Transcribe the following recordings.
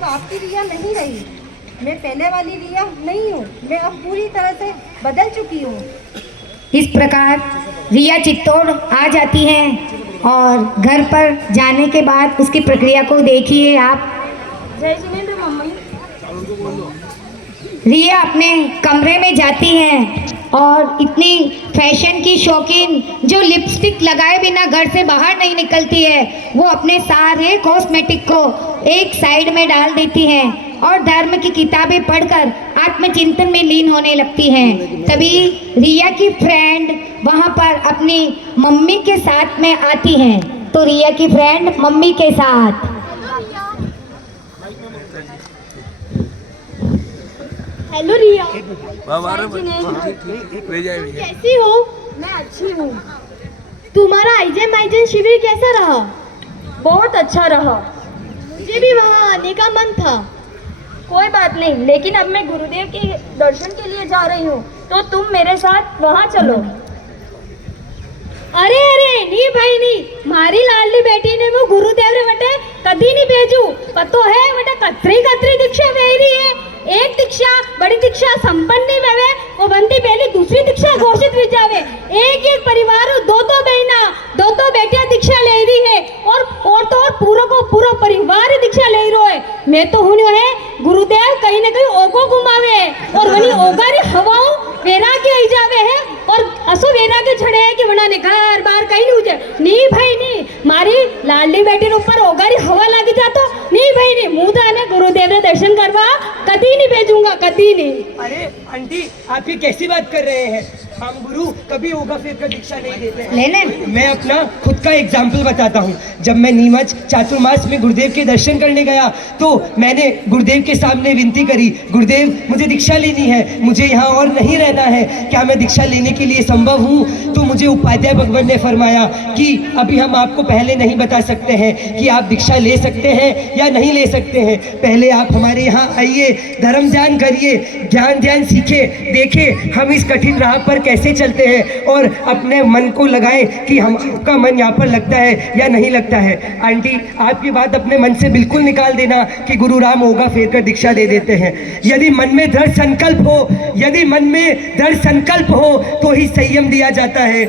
अब आपकी रिया नहीं रही। मैं पहले वाली रिया नहीं हूँ, मैं अब पूरी तरह से बदल चुकी हूँ। इस प्रकार रिया चित्तौड़ आ जाती हैं और घर पर जाने के बाद उसकी प्रक्रिया को देखिए आप। जय जिनेंद्र मम्मी। रिया अपने कमरे में जाती हैं और इतनी फैशन की शौकीन जो लिपस्टिक लगाए बिना घर से बाहर नहीं निकलती है, वो अपने सारे कॉस्मेटिक को एक साइड में डाल देती हैं और धर्म की किताबें पढ़कर आत्मचिंतन में लीन होने लगती हैं। तभी रिया की फ्रेंड वहाँ पर अपनी मम्मी के साथ में आती हैं। तो रिया की फ्रेंड मम्मी के साथ, हेलो रिया, कैसी हो? मैं अच्छी हूँ। तुम्हारा आइजन माइजन शिविर कैसा रहा? बहुत अच्छा रहा। मुझे भी वहाँ आने का मन था। कोई बात नहीं, लेकिन अब मैं गुरुदेव के दर्शन के लिए जा रही हूँ, तो तुम मेरे साथ वहाँ चलो। अरे अरे नहीं भाई नहीं, मारी लाडली बेटी ने वो गुरुदेव रे वटे कदी नहीं भेजू। पतो है वटे कतरी कतरी दीक्षा वेरी है। एक दीक्षा बड़ी दीक्षा संपन्न नहीं वेवे, वो बनती पहले दूसरी दीक्षा घोषित हो जावे। एक एक परिवार दो बहना दो बेटियां दीक्षा ले रही है और तो और पूरा को पूरा परिवार दीक्षा ले रहो है। मैं तो हूँ है गुरुदेव कहीं ना कहीं ओको घुमावे और वही ओगारी हवाओं वैराग्य आई जावे है और असो वैराग्य छड़े है कि वना ने घर बार कहीं नहीं उजे। नहीं भाई नहीं, मारी लाडली बेटी ऊपर ओगारी हवा लगी जातो। नहीं भाई नहीं, मुँह थाने गुरुदेव रे दर्शन करवा कभी नहीं भेजूंगा, कभी नहीं। अरे आंटी, आप ये कैसी बात कर रहे हैं? हम गुरु कभी योगा फिर कर दीक्षा नहीं देते हैं। लेने मैं अपना खुद का एग्जाम्पल बताता हूँ। जब मैं नीमच चातुर्मास में गुरुदेव के दर्शन करने गया तो मैंने गुरुदेव के सामने विनती करी, गुरुदेव मुझे दीक्षा लेनी है, मुझे यहाँ और नहीं रहना है, क्या मैं दीक्षा लेने के लिए संभव हूँ? तो मुझे उपाध्याय भगवान ने फरमाया कि अभी हम आपको पहले नहीं बता सकते हैं कि आप दीक्षा ले सकते हैं या नहीं ले सकते हैं। पहले आप हमारे यहाँ आइए, धर्म ज्ञान करिए, ज्ञान ध्यान सीखे, देखें हम इस कठिन राह पर कैसे चलते हैं और अपने मन को लगाएं कि हमका मन यहाँ पर लगता है या नहीं लगता है। आंटी, आप ये बात अपने मन से बिल्कुल निकाल देना कि गुरु राम होगा फेर कर दीक्षा दे देते हैं। यदि मन में दृढ़ संकल्प हो, यदि मन में दृढ़ संकल्प हो तो ही संयम दिया जाता है।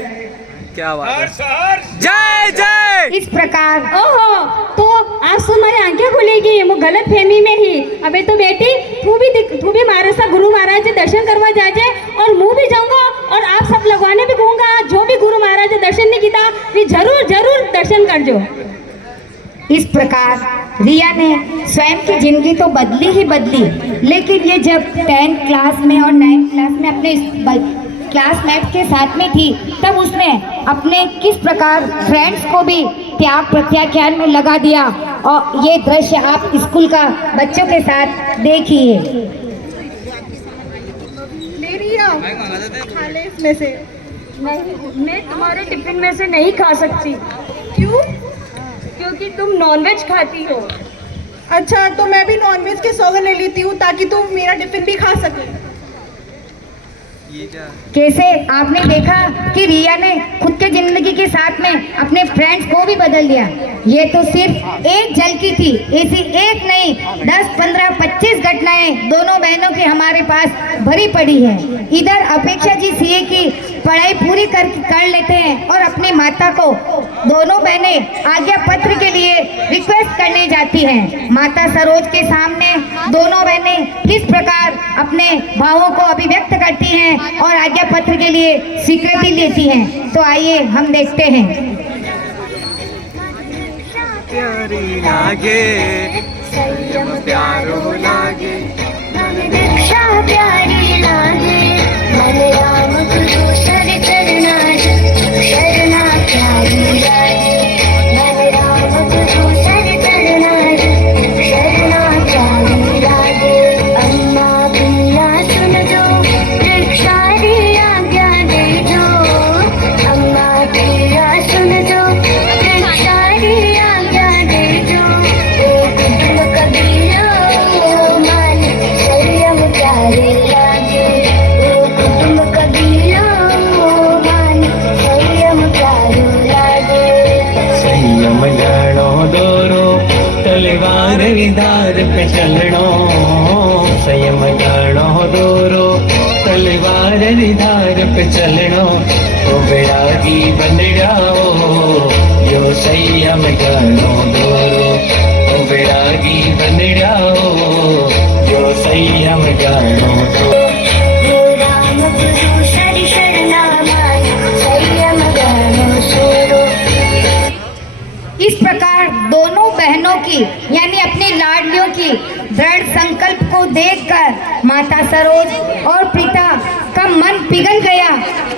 क्या बात है? जय जय। इस प्रकार ओहो, तो आज तुम्हारी आंखें खुलेगी वो गलत फहमी में ही। अबे तो बेटी तू भी मारे सा गुरु महाराज के दर्शन करवा जाए और मुँह भी जाऊंगा और आप सब लगवाने भी कहूँगा। जो भी गुरु महाराज के दर्शन नहीं किया वे जरूर जरूर दर्शन कर जो। इस प्रकार रिया ने स्वयं की जिंदगी तो बदली ही बदली, लेकिन ये जब 10th क्लास में और 9th क्लास में अपने क्लासमेट के साथ में थी, तब उसने अपने किस प्रकार फ्रेंड्स को भी त्याग प्रत्याख्यान में लगा दिया। और ये दृश्य आप स्कूल का बच्चों के साथ देखिए। रिया, खा ले इसमें से। नहीं, मैं तुम्हारे टिफिन में से नहीं खा सकती। क्यों? क्योंकि तुम नॉनवेज खाती हो। अच्छा, तो मैं भी नॉनवेज के सौगन ले लेती हूँ ताकि तुम मेरा टिफिन भी खा सके। कैसे आपने देखा कि रिया ने खुद के जिंदगी के साथ में अपने फ्रेंड्स को भी बदल दिया। ये तो सिर्फ एक झलकी थी, ऐसी एक नहीं 10, 15, 25 घटनाएं दोनों बहनों की हमारे पास भरी पड़ी है। इधर अपेक्षा जी सीए की पढ़ाई पूरी कर लेते हैं और अपनी माता को दोनों बहनें आज्ञा पत्र के लिए रिक्वेस्ट करने जाती हैं। माता सरोज के सामने दोनों बहनें किस प्रकार अपने भावों को अभिव्यक्त करती हैं और आज्ञा पत्र के लिए स्वीकृति लेती हैं। तो आइए हम देखते हैं। प्यारी लागे संयम प्यारो लागे, दीक्षा प्यारी लागे, मन राम गुरु सर चरना शरणा प्यारी लागे, मन राम गुरु सर चरना शरणा प्यारी लागे। अम्मा पिया सुन जो दीक्षा री आज्ञा दे जो, अम्मा पिया सुन जो दीक्षा री आज्ञा दे जो। एक दिन पे चलणो संयम करणो दोरो तलवार धार पे चलणो तो बैरागी बन जाओ यो संयम करणो दोरो तो बैरागी बन जाओ यो संयम करणो दोरो हे राम गुरु सरि शरणामाय संयम गणो सोरो। इस प्रकार दोनों बहनों की यानी अपनी लाडलियों की दृढ़ संकल्प को देखकर माता सरोज और प्रीता का मन पिघल गया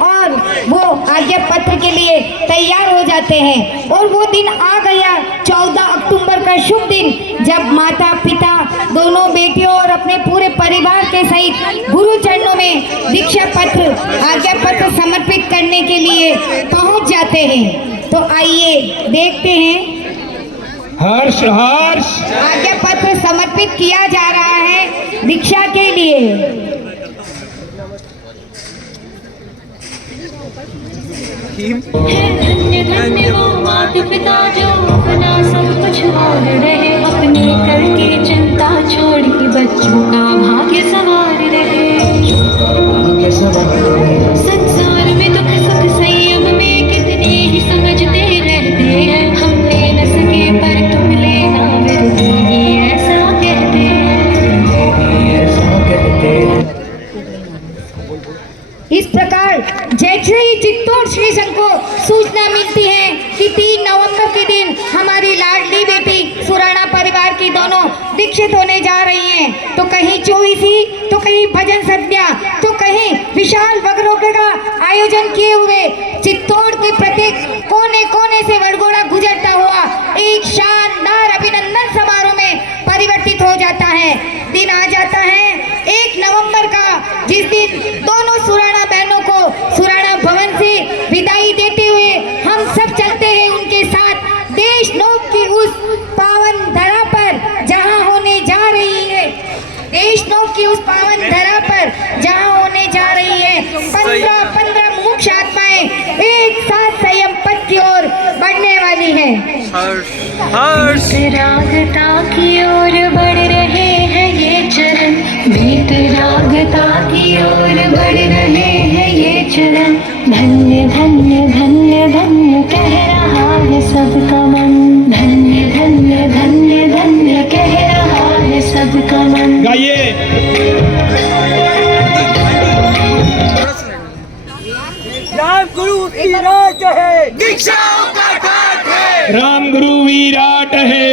और वो आज्ञा पत्र के लिए तैयार हो जाते हैं। और वो दिन आ गया 14 अक्टूबर का शुभ दिन, जब माता पिता दोनों बेटियों और अपने पूरे परिवार के सहित गुरु चरणों में दीक्षा पत्र आज्ञा पत्र समर्पित करने के लिए पहुंच जाते हैं। तो आइए देखते हैं। हर्ष हर्ष। आज्ञा पत्र समर्पित किया जा रहा है दीक्षा के लिए। धन्य धन्य वो माता पिता जो अपना सब कुछ वार रहे, अपने कल की चिंता छोड़ी बच्चों का भाग्य सवार रहे। संसार में दुख सुख संयम में कितने ही समझते रहते हैं, हम ले न सके पर तुम लेना वरदी ऐसा कहते हैं। इस प्रकार जैसे ही चित्तौड़ स्टेशन को सूचना मिलती है कि 3 नवंबर के दिन हमारी लाडली बेटी सुराणा परिवार की दोनों दीक्षित होने जा रही हैं, तो कहीं चौईसी, तो कहीं भजन सद्या, तो कहीं विशाल वगरों का आयोजन किए हुए चित्तौड़ के प्रत्येक कोने कोने से वरघोड़ा गुजरता हुआ एक शानदार अभिनंदन समारोह में परिवर्तित हो जाता है। दिन आ जाता है 1 नवंबर का, जिस दिन दोनों सुराणा बहनों को सुराणा भवन से विदाई देते हुए हम सब चलते हैं उनके साथ देशनोक की उस पावन धरा पर जहां होने जा रही है, देशनोक की उस पावन धरा पर जहां होने जा रही है 15 मुमुक्ष आत्माएं एक साथ संयम पथ की ओर बढ़ने वाली है। हर्ष। रागता की ओर बढ़ रहे हैं ये चरण, रागता की ओर बढ़ रहे हैं ये चरण। धन्य धन्य धन्य धन्य कह रहा है सबका मन, धन्य धन्य धन्य धन्य कह रहा है सबका मन। गाइए। राम गुरु विराट है, दीक्षाओं का ठाठ है। राम गुरु विराट है।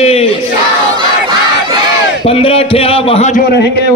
15 ठे आप वहाँ जो रहेंगे